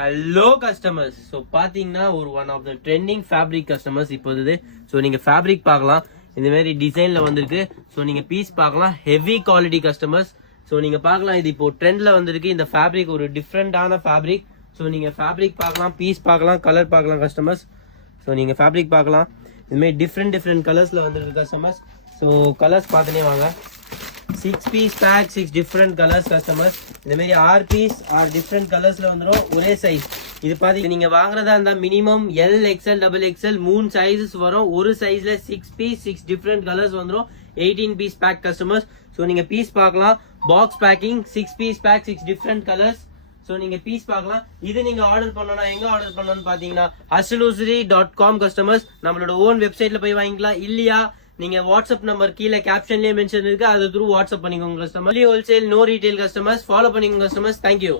Hello customers. So பார்த்தீங்கன்னா ஒரு one of the trending fabric customers இப்போது. ஸோ நீங்கள் ஃபேப்ரிக் பார்க்கலாம், இந்த மாதிரி டிசைனில் வந்திருக்கு. ஸோ நீங்கள் பீஸ் பார்க்கலாம், ஹெவி குவாலிட்டி கஸ்டமர்ஸ். ஸோ நீங்கள் பார்க்கலாம், இது இப்போ ட்ரெண்டில் வந்திருக்கு. இந்த ஃபேப்ரிக் ஒரு டிஃப்ரெண்டான ஃபேப்ரிக். ஸோ நீங்கள் ஃபேப்ரிக் பார்க்கலாம், பீஸ் பார்க்கலாம், கலர் பார்க்கலாம் கஸ்டமர்ஸ். ஸோ நீங்கள் ஃபேப்ரிக் பார்க்கலாம், இதுமாரி டிஃப்ரெண்ட் கலர்ஸில் வந்திருக்கு கஸ்டமர்ஸ். ஸோ கலர்ஸ் பார்த்துனே வாங்க. 6 piece pack, 6 different colours customers. இந்த மாதிரி 6 பீஸ் 6 டிஃப்ரெண்ட் கலர்ஸ்ல வந்துடும், ஒரே சைஸ். இது பாத்தீங்க, நீங்க வாங்குறதா இருந்தா minimum L, XL, double XL 3 sizes வரும். ஒரு சைஸ்ல 6 பீஸ் 6 டிஃப்ரெண்ட் கலர்ஸ் வந்துடும். 18 பீஸ் பேக் கஸ்டமர்ஸ். ஸோ நீங்க பீஸ் பார்க்கலாம், box packing, 6 piece pack 6 different colours. So நீங்க பீஸ் பார்க்கலாம். இது நீங்க ஆர்டர் பண்ணணும், எங்க ஆர்டர் பண்ணணும்னு பாத்தீங்கன்னா hustlosri.com கஸ்டமர்ஸ். நம்மளோட ஓன் வெப்சைட்ல போய் வாங்கிக்கலாம். இல்லையா நீங்க வாட்ஸ்அப் நம்பர் கீழே கேப்ஷன்லயே மென்ஷன் இருக்கு, அது த்ரூ வாட்ஸ்அப் பண்ணிக்கோங்க customer. Wholesale, no retail customers. Follow பண்ணிக்கோங்க கஸ்டமர்ஸ். தேங்க்யூ.